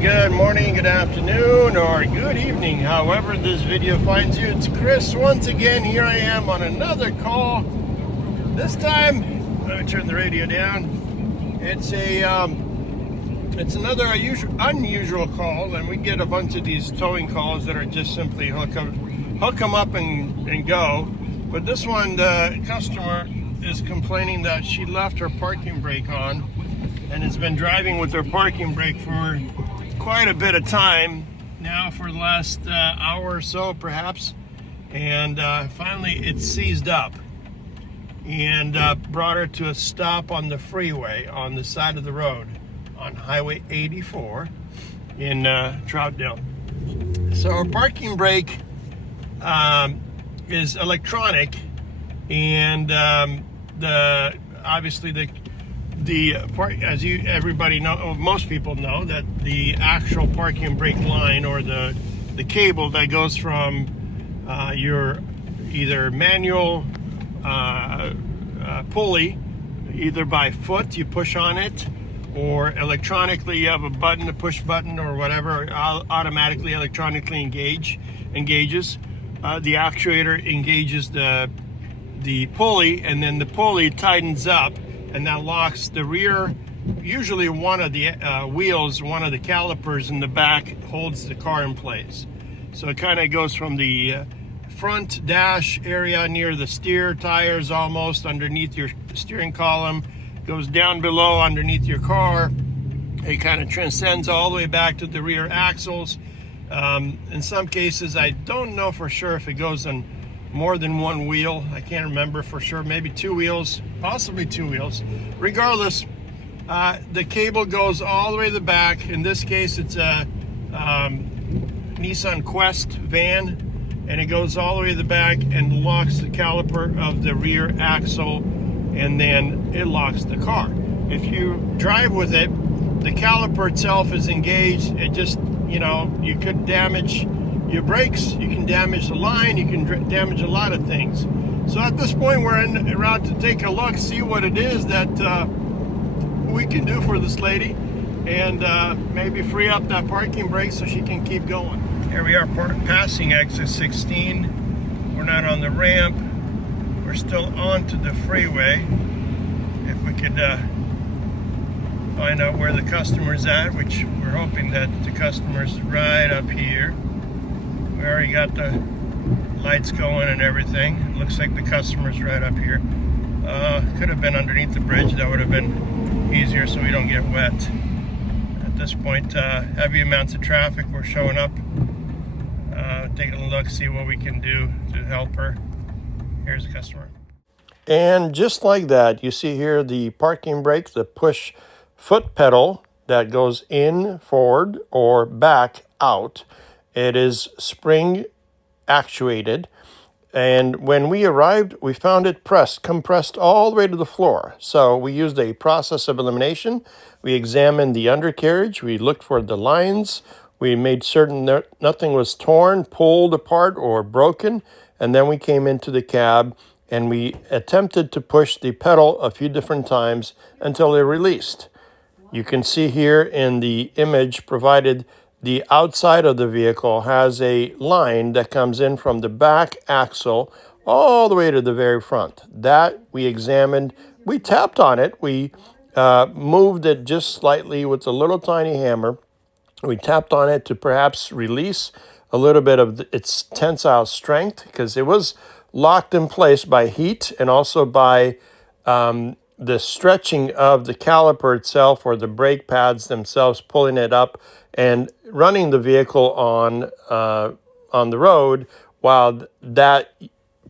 Good morning, good afternoon, or good evening, however this video finds you. It's Chris once again. Here I am on another call. This time, let me turn the radio down. It's another unusual call, and we get a bunch of these towing calls that are just simply hook them up and go. But this one, the customer is complaining that she left her parking brake on and has been driving with her parking brake for quite a bit of time now, for the last hour or so perhaps, and finally it seized up and brought her to a stop on the freeway on the side of the road on Highway 84 in Troutdale. So her parking brake is electronic, and everybody know, most people know that the actual parking brake line, or the cable that goes from your either manual pulley, either by foot you push on it, or electronically you have a button, a push button or whatever, automatically electronically engages. The actuator engages the pulley, and then the pulley tightens up, and that locks the rear. Usually one of the wheels, one of the calipers in the back, holds the car in place. So it kind of goes from the front dash area near the steer tires, almost underneath your steering column, goes down below underneath your car. It kind of transcends all the way back to the rear axles. In some cases, I don't know for sure if it goes on more than one wheel. I can't remember for sure. Maybe two wheels, possibly two wheels. Regardless, the cable goes all the way to the back. In this case, it's a Nissan Quest van, and it goes all the way to the back and locks the caliper of the rear axle, and then it locks the car. If you drive with it, the caliper itself is engaged. It just, you could damage your brakes, you can damage the line, you can damage a lot of things. So at this point, we're en route to take a look, see what it is that we can do for this lady, and maybe free up that parking brake so she can keep going. Here we are passing exit 16. We're not on the ramp. We're still onto the freeway. If we could find out where the customer's at, which we're hoping that the customer's right up here. We already got the lights going and everything. It looks like the customer's right up here. Could have been underneath the bridge. That would have been easier so we don't get wet. At this point, heavy amounts of traffic. We're showing up. Taking a look, see what we can do to help her. Here's the customer. And just like that, you see here the parking brake, the push foot pedal that goes in, forward, or back out. It is spring actuated, and when we arrived, we found it compressed all the way to the floor. So we used a process of elimination. We examined the undercarriage, we looked for the lines, we made certain that nothing was torn, pulled apart, or broken, and then we came into the cab and we attempted to push the pedal a few different times until it released. You can see here in the image provided, the outside of the vehicle has a line that comes in from the back axle all the way to the very front. That we examined. We tapped on it. We moved it just slightly with a little tiny hammer. We tapped on it to perhaps release a little bit of its tensile strength, because it was locked in place by heat and also by the stretching of the caliper itself, or the brake pads themselves, pulling it up and running the vehicle on the road while that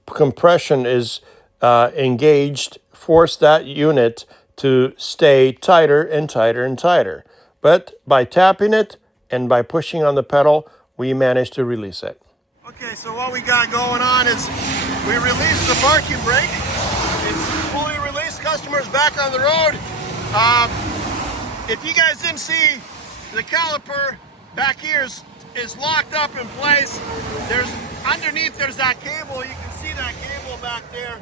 compression is engaged, force that unit to stay tighter and tighter and tighter. But by tapping it and by pushing on the pedal, we managed to release it. Okay, so what we got going on is we released the parking brake. It's fully released. Customer's back on the road. If you guys didn't see, the caliper back here is locked up in place. Underneath there's that cable. You can see that cable back there.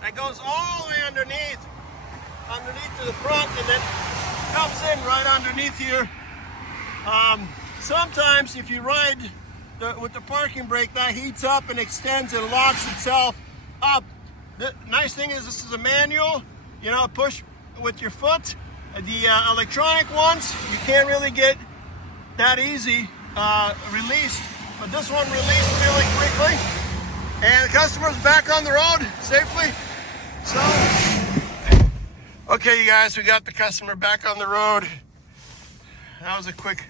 That goes all the way underneath to the front, and then comes in right underneath here Sometimes if you ride with the parking brake, that heats up and extends and locks itself up. The nice thing is this is a manual, you know, push with your foot. The electronic ones, you can't really get that easy released, but this one released really quickly. And the customer's back on the road safely. So, okay, you guys, we got the customer back on the road. That was a quick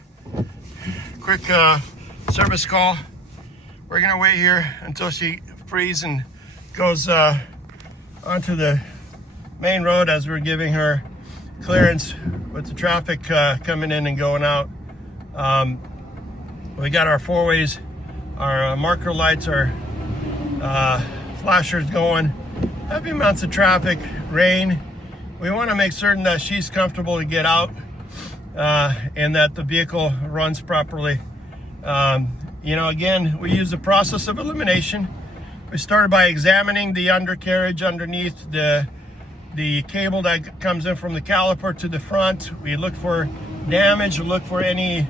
service call. We're gonna wait here until she frees and goes onto the main road as we're giving her clearance with the traffic coming in and going out. We got our four ways, our marker lights, our flashers going. Heavy amounts of traffic, rain. We want to make certain that she's comfortable to get out and that the vehicle runs properly. You know, again, we use the process of elimination. We started by examining the undercarriage underneath the cable that comes in from the caliper to the front. We look for damage, we look for any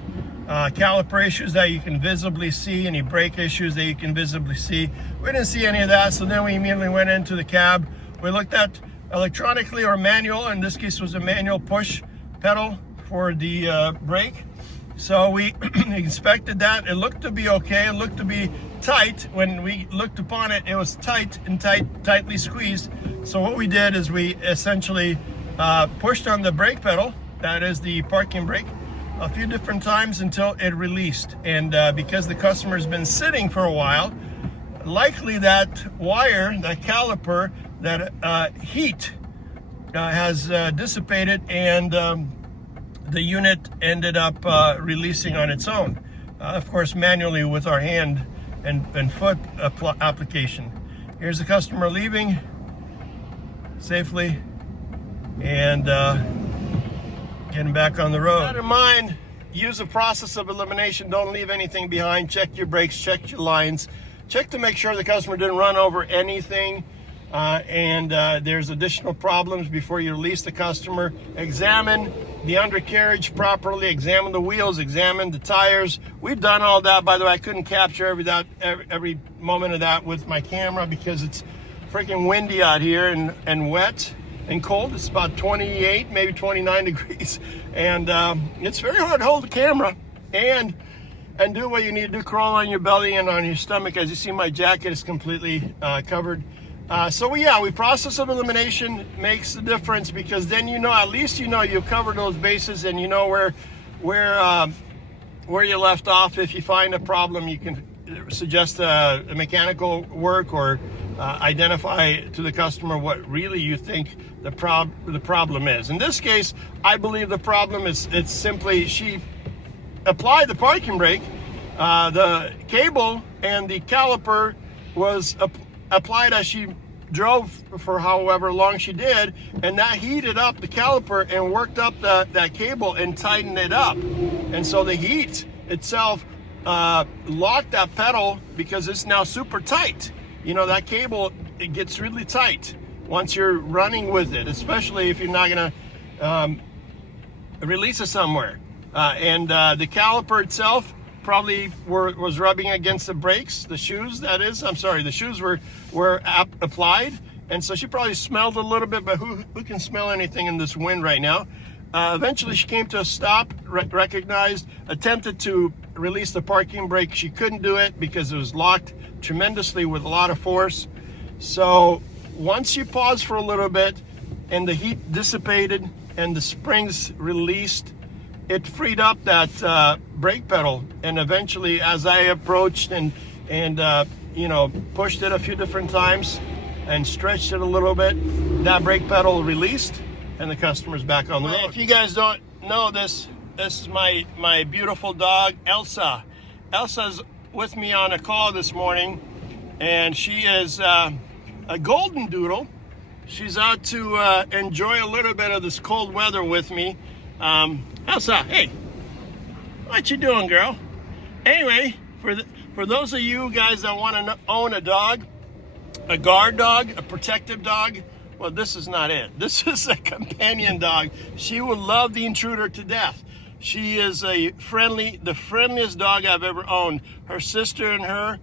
caliper issues that you can visibly see, any brake issues that you can visibly see. We didn't see any of that, so then we immediately went into the cab. We looked at electronically or manual. In this case, was a manual push pedal for the brake. So we inspected that. It looked to be okay. It looked to be tight. When we looked upon it, it was tight and tightly squeezed. So what we did is we essentially pushed on the brake pedal, that is the parking brake, a few different times until it released. And because the customer's been sitting for a while, likely that wire, that caliper, that heat has dissipated, and the unit ended up releasing on its own. Of course, manually with our hand and foot application. Here's the customer leaving safely and getting back on the road. Keep that in mind, use the process of elimination. Don't leave anything behind. Check your brakes, check your lines, check to make sure the customer didn't run over anything. And there's additional problems before you release the customer. Examine the undercarriage properly, examine the wheels, examine the tires. We've done all that. By the way, I couldn't capture every moment of that with my camera because it's freaking windy out here and wet and cold. It's about 28, maybe 29 degrees. And it's very hard to hold the camera and do what you need to do, crawl on your belly and on your stomach. As you see, my jacket is completely covered. So we process of elimination makes the difference, because then you know, at least you know you've covered those bases and you know where you left off. If you find a problem, you can suggest a mechanical work or identify to the customer what really you think the problem is. In this case, I believe the problem is it's simply she applied the parking brake, the cable and the caliper was applied as she drove for however long she did, and that heated up the caliper and worked up that cable and tightened it up. And so the heat itself locked that pedal because it's now super tight. You know, that cable, it gets really tight once you're running with it, especially if you're not gonna release it somewhere. And the caliper itself probably was rubbing against the brakes, the shoes, that is. I'm sorry, the shoes were applied, and so she probably smelled a little bit, but who can smell anything in this wind right now? Eventually she came to a stop, recognized, attempted to release the parking brake. She couldn't do it because it was locked tremendously with a lot of force. So once she paused for a little bit and the heat dissipated and the springs released, it freed up that brake pedal. And eventually, as I approached and you know, pushed it a few different times and stretched it a little bit, that brake pedal released and the customer's back on the road. If you guys don't know this is my beautiful dog, Elsa. Elsa's with me on a call this morning, and she is a golden doodle. She's out to enjoy a little bit of this cold weather with me. Elsa, hey, what you doing, girl? Anyway, for those of you guys that want to own a dog, a guard dog, a protective dog, well, this is not it. This is a companion dog. She will love the intruder to death. She is the friendliest dog I've ever owned. Her sister and her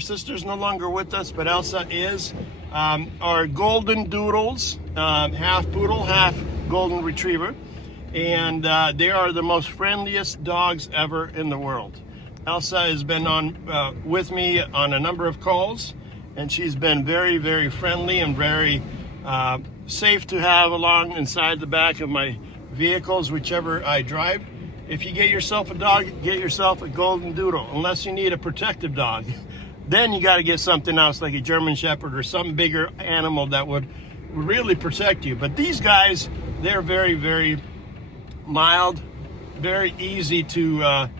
sister's no longer with us, but Elsa is, are golden doodles, half poodle, half golden retriever. And they are the most friendliest dogs ever in the world. Elsa has been on with me on a number of calls, and she's been very, very friendly and very safe to have along inside the back of my vehicles, whichever I drive. If you get yourself a dog, get yourself a golden doodle, unless you need a protective dog. Then you got to get something else like a German Shepherd or some bigger animal that would really protect you. But these guys, they're very, very mild, very easy to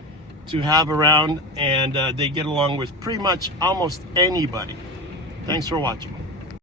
have around, and they get along with pretty much almost anybody. Thanks for watching.